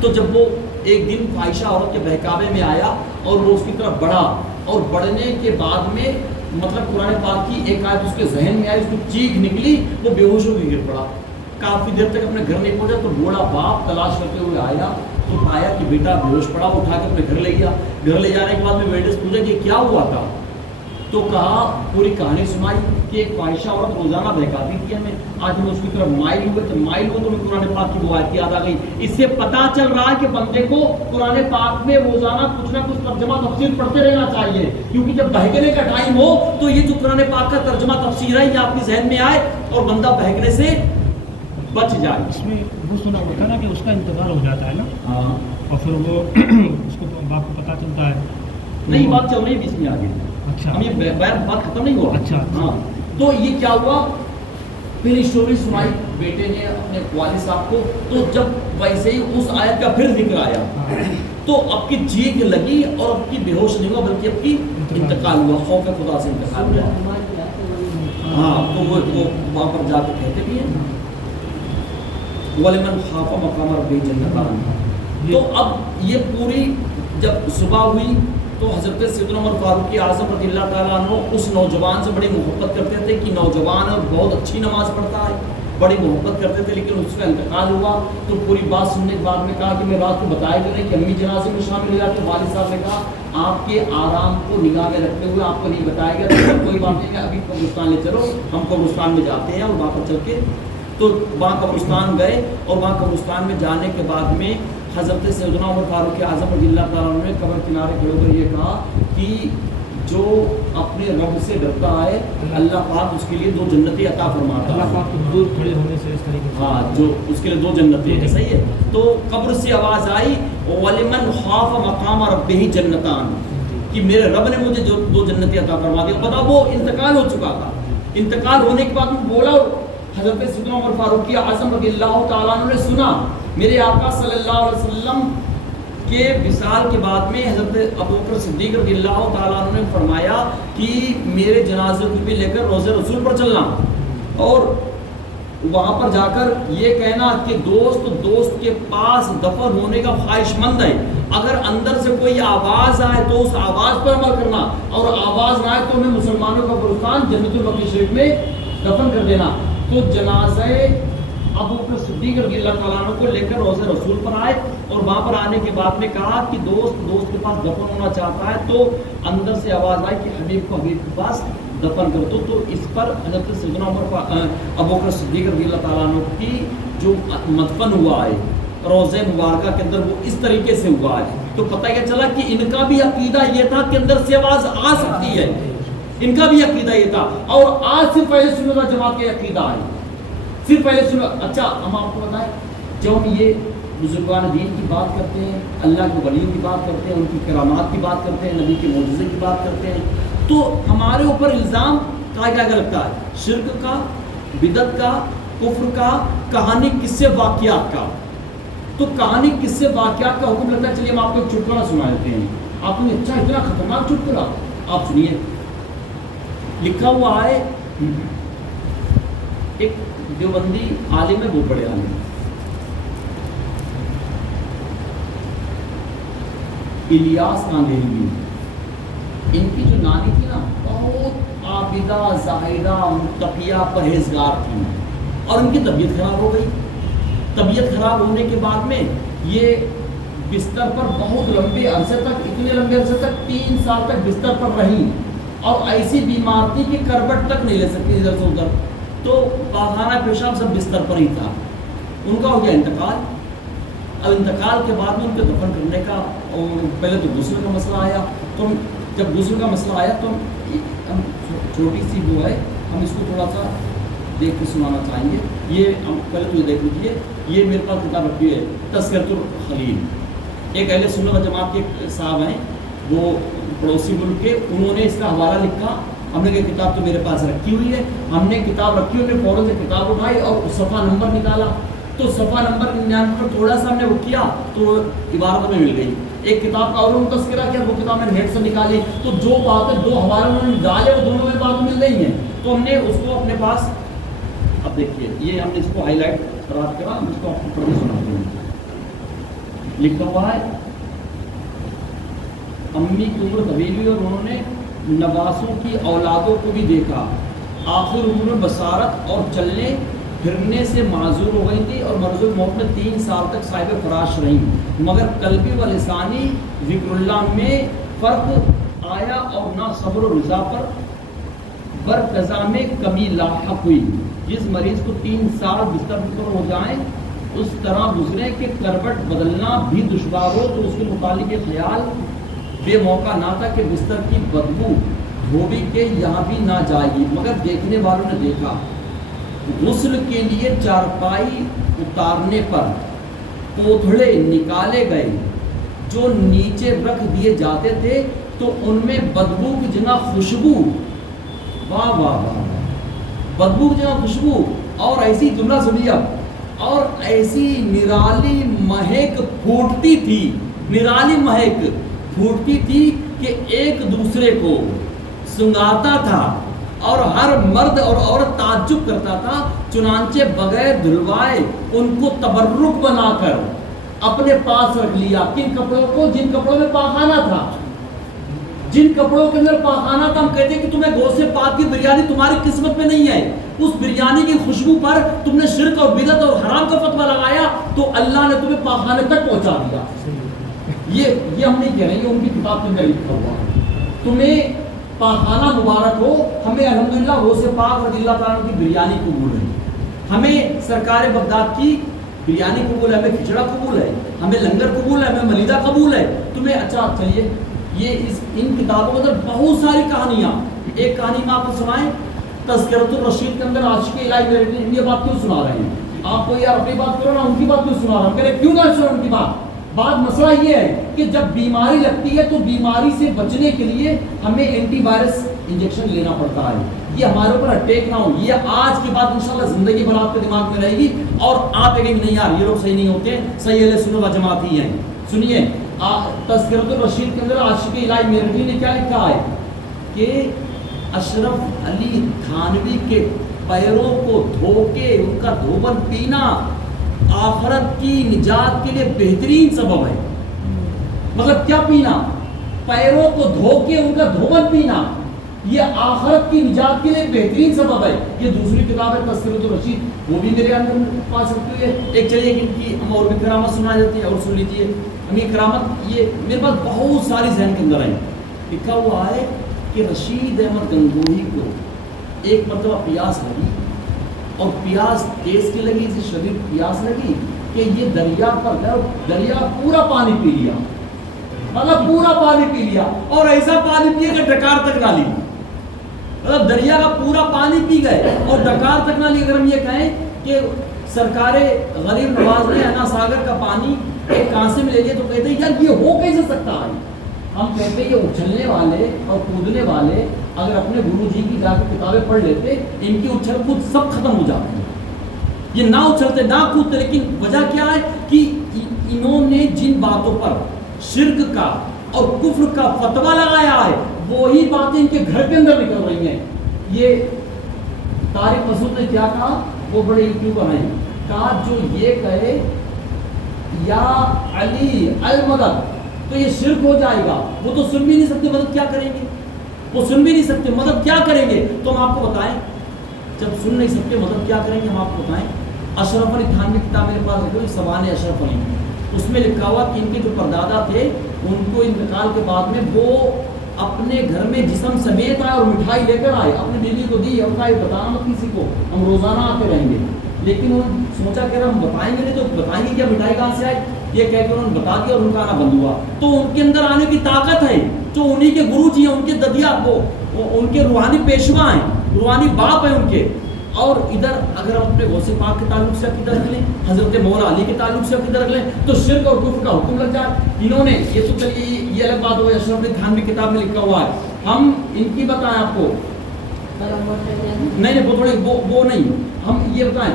تو جب وہ ایک دن فاحشہ عورت کے بہکاوے میں آیا اور وہ اس کی طرف بڑھا، اور بڑھنے کے بعد میں مطلب قرآن پاک کی ایک آیت اس کے ذہن میں آئی، اس کو چیخ نکلی، وہ بے ہوش ہو کے گر پڑا، کافی دیر تک اپنے گھر نہیں پہنچا۔ تو بوڑھا باپ تلاش کرتے ہوئے آیا تو پایا کہ بیٹا بے ہوش پڑا، وہ اٹھا کے اپنے گھر لے گیا۔ گھر لے جانے کے بعد میں بیٹے سے پوچھا کہ کیا ہوا تھا، تو کہا پوری کہانی سنائی کہ ایک فاحشہ عورت روزانہ بہکاتی تھی ہمیں، آج ہم اس کی طرف مائل ہوئے تو میں قرآن پاک کی وہ آیت یاد آ گئی۔ اس سے پتہ چل رہا ہے کہ بندے کو قرآن پاک میں روزانہ کچھ نہ کچھ ترجمہ تفسیر پڑھتے رہنا چاہیے، کیونکہ جب بہکنے کا ٹائم ہو تو یہ جو قرآن پاک کا ترجمہ تفسیر ہے یہ آپ کے ذہن میں آئے اور بندہ بہکنے سے بچ جائے۔ اس میں وہ سنا ہوتا ہے نا کہ اس کا انتقال ہو جاتا ہے نا، ہاں، اور پھر وہ اس کو باپ کو پتہ چلتا ہے۔ نہیں، بات چل رہی ہے بیچ میں آگے، اچھا، ہم یہ بات ختم نہیں ہوا۔ اچھا، ہاں، تو یہ کیا ہوا، پھر اسٹوری سنائی بیٹے نے اپنے والد صاحب کو، تو جب ویسے ہی اس آیت کا پھر ذکر آیا تو اب کی چیخ لگی اور اب کی بے ہوش نہیں ہوا بلکہ اب کی انتقال ہوا، خوف خدا سے انتقال ہوا۔ ہاں، تو وہ وہاں پر جا کے کہتے بھی ہیں وَلِمَنْ خَافَ مَقَامَ رَبِّهِ جَنَّتَانِ۔ تو اب یہ پوری جب صبح ہوئی تو حضرت سیدنا عمر فاروق اعظم رضی اللہ تعالیٰ عنہ اس نوجوان سے بڑی محبت کرتے تھے کہ نوجوان اور بہت اچھی نماز پڑھتا ہے، بڑی محبت کرتے تھے، لیکن اس کا انتقال ہوا تو پوری بات سننے کے بعد میں کہا کہ میں رات کو بتایا کہ نہیں کہ امی جنازے میں شامل ہو جاتے۔ والد صاحب نے کہا آپ کے آرام کو نگاہ میں رکھتے ہوئے آپ کو نہیں بتایا گیا، تو کوئی بات نہیں ہے، ابھی قبرستان لے چلو، ہم قبرستان میں جاتے ہیں۔ اور وہاں پر چل کے تو وہاں قبرستان گئے، اور وہاں قبرستان میں جانے کے بعد میں حضرت سیدنا عمر فاروق اعظم رضی اللہ تعالیٰ عنہ نے قبر کنارے کھڑے ہو کر یہ کہا کہ جو اپنے رب سے ڈرتا ہے اللہ پاک اس کے لیے 2 جنتیں عطا فرماتا ہے۔ اللہ پاک دور کھڑے ہونے سے اس طریقے سے، ہاں، جو اس کے لیے 2 جنتیں ہیں، صحیح ہے۔ تو قبر سے آواز آئی وَلِمَنْ خَافَ مَقَامَ رَبِّهِ جَنَّتَانِ، کہ میرے رب نے مجھے جو 2 جنتیں عطا فرما دی۔ پتا وہ انتقال ہو چکا تھا، انتقال ہونے کے بعد میں بولا، حضرت سیدنا عمر فاروق اعظم رضی اللہ تعالیٰ عنہ نے سنا میرے آقا صلی اللہ علیہ وسلم کے وصال کے بعد میں حضرت ابوبکر صدیق رضی اللہ تعالیٰ عنہ نے فرمایا کہ میرے جنازے کو بھی لے کر روضہ رسول پر چلنا، اور وہاں پر جا کر یہ کہنا کہ دوست کے پاس دفن ہونے کا خواہش مند ہے، اگر اندر سے کوئی آواز آئے تو اس آواز پر عمل کرنا، اور آواز نہ آئے تو ہمیں مسلمانوں کا قبرستان جنت البقیع شریف میں دفن کر دینا۔ تو جنازہ ابوبکر صدیق رضی اللہ تعالیٰ عنہ کو لے کر روضہ رسول پر آئے، اور وہاں پر آنے کے بعد میں کہا کہ دوست کے پاس دفن ہونا چاہتا ہے، تو اندر سے آواز آئی کہ حبیب کو حبیب کے پاس دفن کر دو۔ تو اس پر حضرت سیدنا ابوبکر صدیق رضی اللہ تعالیٰ عنہ کی جو مدفن ہوا ہے روضہ مبارکہ کے اندر وہ اس طریقے سے ہوا ہے۔ تو پتہ یہ چلا کہ ان کا بھی عقیدہ یہ تھا کہ اندر سے آواز آ سکتی ہے، ان کا بھی عقیدہ یہ تھا، اور آج صرف اہل سنت و جماعت کے عقیدہ ہے، صرف اہل سنت۔ اچھا، ہم آپ کو بتائیں، جب ہم یہ بزرگان دین کی بات کرتے ہیں، اللہ کے ولیوں کی بات کرتے ہیں، ان کی کرامات کی بات کرتے ہیں، نبی کے معجزے کی بات کرتے ہیں، تو ہمارے اوپر الزام کیا لگتا ہے؟ شرک کا، بدعت کا، کفر کا، کہانی قصے واقعات کا۔ تو کہانی قصے واقعات کا حکم لگتا ہے۔ چلیے ہم آپ کو ایک چٹکلا سنا دیتے ہیں۔ آپ نے اچھا اتنا خطرناک چٹکلا، آپ سنیے۔ لکھا ہوا ہے، ایک دیوبندی عالم ہے، بہت بڑے عالم، الیاس ناندیڑی، ان کی جو نانی تھی نا بہت عابدہ، زاہدہ، متقیہ، پرہیزگار تھی، اور ان کی طبیعت خراب ہو گئی۔ طبیعت خراب ہونے کے بعد میں یہ بستر پر بہت لمبے عرصے تک، اتنے لمبے عرصے تک 3 سال تک بستر پر رہی، اور ایسی بیمار تھی کہ کروٹ تک نہیں لے سکتی ادھر سے ادھر، تو پاخانہ پیشاب سب بستر پر ہی تھا۔ ان کا ہو گیا انتقال۔ اب انتقال کے بعد میں ان کے دفن کرنے کا، اور پہلے تو غسل کا مسئلہ آیا، تو جب غسل کا مسئلہ آیا تو ہم چھوٹی سی وہ ہے، ہم اس کو تھوڑا سا دیکھ کے سنانا چاہیں گے۔ یہ ہم پہلے تو یہ دیکھ لیجیے، یہ میرے پاس کتاب رکھی ہے، تذکرۃ الخلیل، ایک اہل سنت و جماعت کے صاحب ہیں، وہ پڑوسی ملک کے، انہوں نے اس کا حوالہ لکھا۔ ہم نے کہا کتاب تو میرے پاس رکھی ہوئی ہے، ہم نے کتاب رکھی ہوئی، فوراً سے کتاب اٹھائی اور صفحہ نمبر نکالا، تو صفحہ نمبر 99 پر تھوڑا سا ہم نے وہ کیا تو عبارت میں مل گئی۔ ایک کتاب کا علوم تذکرہ کیا، وہ کتاب میں نیٹ سے نکالی، تو جو باتیں 2 حوالے انہوں نے ڈالے وہ دونوں میں بات مل رہی ہیں، تو ہم نے اس کو اپنے پاس، اب دیکھیے یہ ہم نے اس کو ہائی لائٹ رات کرا، ہم اس کو آپ کو پڑھ کے سناتے ہیں۔ لکھا ہوا ہے امی کی عمر طویل ہوئی اور انہوں نے نواسوں کی اولادوں کو بھی دیکھا، آخر عمر میں بصارت اور چلنے پھرنے سے معذور ہو گئی تھی اور مرض الموت میں 3 سال تک صاحب فراش رہی، مگر قلبی و لسانی ذکر اللہ میں فرق آیا اور نہ صبر و رضا پر برقضا میں کمی لاحق ہوئی۔ جس مریض کو 3 سال بستر پر ہو جائیں اس طرح گزرے کہ کروٹ بدلنا بھی دشوار ہو تو اس کے متعلق یہ خیال بے موقع نہ تھا کہ بستر کی بدبو دھوبی کے یہاں بھی نہ جائے گی، مگر دیکھنے والوں نے دیکھا غسل کے لیے چارپائی اتارنے پر کوتھڑے نکالے گئے جو نیچے رکھ دیے جاتے تھے تو ان میں بدبو کی جگہ خوشبو، واہ واہ واہ، بدبو کی جگہ خوشبو، اور ایسی جملہ سنیے اب، اور ایسی نرالی مہک پھوٹتی تھی، نرالی مہک پھوٹتی تھی کہ ایک دوسرے کو سنگھاتا تھا اور ہر مرد اور عورت تعجب کرتا تھا، چنانچہ بغیر دھلوائے ان کو تبرک بنا کر اپنے پاس رکھ لیا۔ کن کپڑوں کو؟ جن کپڑوں میں پاخانہ تھا، جن کپڑوں کے اندر پاخانہ تھا۔ ہم کہتے ہیں کہ تمہیں غوث پاک کی بریانی تمہاری قسمت میں نہیں ہے، اس بریانی کی خوشبو پر تم نے شرک اور بدعت اور حرام کا فتویٰ لگایا تو اللہ نے تمہیں پاخانے تک پہنچا دیا۔ یہ ہم نہیں کہہ رہے، یہ ان کی کتاب کے اندر لکھا ہوا ہے۔ تمہیں پاخانہ مبارک ہو، ہمیں الحمدللہ غوث پاک رضی اللہ تعالیٰ کی بریانی قبول ہے، ہمیں سرکار بغداد کی بریانی قبول ہے، ہمیں کھچڑا قبول ہے، ہمیں لنگر قبول ہے، ہمیں ملیدہ قبول ہے۔ تمہیں اچھا چلیے، یہ ان کتابوں کے اندر بہت ساری کہانیاں، ایک کہانی میں آپ کو سنائیں، تذکرۃ الرشید کے اندر عاشق الہی میرے یہ بات کیوں سنا رہے ہیں؟ آپ کو یار اپنی بات کرو نا، ان کی بات کیوں سنا رہا ہوں؟ کہہ رہے کیوں نہ سنو ان کی بات؟ مسئلہ یہ ہے کہ جب بیماری لگتی ہے تو بیماری سے بچنے کے لیے ہمیں اینٹی وائرس انجیکشن لینا پڑتا ہے، یہ ہمارے اوپر اٹیک نہ ہو۔ یہ آج کی بات انشاءاللہ زندگی بھر آپ کے دماغ میں رہے گی، اور آپ کہیں گے نہیں یار یہ لوگ صحیح نہیں ہوتے، صحیح اہل سنت و جماعت ہی ہیں۔ سنیے تذکرۃ الرشید کے اندر عاشق الہی میرٹھی نے کیا لکھا ہے کہ اشرف علی تھانوی کے پیروں کو دھو کے ان کا دھوبن پینا آخرت کی نجات کے لیے بہترین سبب ہے۔ مطلب کیا پینا؟ پیروں کو دھو کے ان کا دھوبن پینا، یہ آخرت کی نجات کے لیے بہترین سبب ہے۔ یہ دوسری کتاب ہے تذکرۃ الرشید، وہ بھی میرے اندر پاس رکھی ہوئی ہے۔ ایک چلیے ان کی ہم اور بھی کرامت سنا جاتی ہے، اور سن لیجیے ہمیں کرامت، یہ میرے پاس بہت ساری ذہن کے اندر ہیں۔ لکھا ہوا ہے کہ رشید احمد گنگوہی کو ایک مرتبہ پیاس لگی، اور پیاس تیز کی لگی، اسے شدید پیاس لگی کہ یہ دریا پر گیا، دریا پورا پانی پی لیا، مطلب پورا پانی پی لیا، اور ایسا پانی پیے کہ ڈکار تک نہ لی، مطلب دریا کا پورا پانی پی گئے اور ڈکار تک نہ لی۔ اگر ہم یہ کہیں کہ سرکار غریب نواز نے انا ساگر کا پانی ایک کانسے میں لے لیا تو کہتے ہیں یار یہ ہو کیسے سکتا ہے؟ ہم کہتے ہیں یہ اچھلنے والے اور کودنے والے اگر اپنے گرو جی کی جا کے کتابیں پڑھ لیتے، ان کی اچھل کود سب ختم ہو جاتی ہے، یہ نہ اچھلتے نہ کودتے۔ لیکن وجہ کیا ہے کہ انہوں نے جن باتوں پر شرک کا اور کفر کا فتویٰ لگایا ہے وہی باتیں ان کے گھر کے اندر نکل رہی ہیں۔ یہ طارق مسعود نے کیا کہا، وہ بڑے یوٹیوبر ہیں، کہا جو یہ کہے یا علی المدد تو یہ شرک ہو جائے گا، وہ تو سن بھی نہیں سکتے، مدد کیا کریں گے؟ وہ سن بھی نہیں سکتے، مدد کیا کریں گے؟ تو ہم آپ کو بتائیں، جب سن نہیں سکتے مدد کیا کریں گے؟ ہم آپ کو بتائیں، اشرف علی تھانوی کتاب میرے پاس ہے، کوئی سوانح اشرف علی، اس میں لکھا ہوا کہ ان کے جو پردادا تھے ان کو انتقال کے بعد میں وہ اپنے گھر میں جسم سمیت آئے اور مٹھائی لے کر آئے، اپنی بیوی کو دی، اور کہا بتانا مت کسی کو، ہم روزانہ آتے رہیں گے۔ لیکن انہوں نے سوچا کہ ہم بتائیں گے نہیں تو بتائیں گے کیا، مٹھائی کہاں سے آئی؟ یہ کہہ کے انہوں نے بتا دیا اور ان کا آنا بند ہوا۔ تو ان کے اندر آنے کی طاقت ہے، جو انہی کے گرو جی ہیں، ان کے ددیا وہ ان کے روحانی پیشوا ہیں، روحانی باپ ہیں ان کے۔ اور ادھر اگر ہم اپنے غوث پاک کے تعلق سے عقیدہ رکھ لیں، حضرت مولا علی کے تعلق سے عقیدہ رکھ لیں تو شرک اور کفر کا حکم لگ جائے۔ انہوں نے یہ تو چلیے یہ الگ بات ہو، اشرف علی تھانوی کتاب میں لکھا ہوا ہے، ہم ان کی بتائیں آپ کو، نہیں وہ تھوڑی وہ نہیں، ہم یہ بتائیں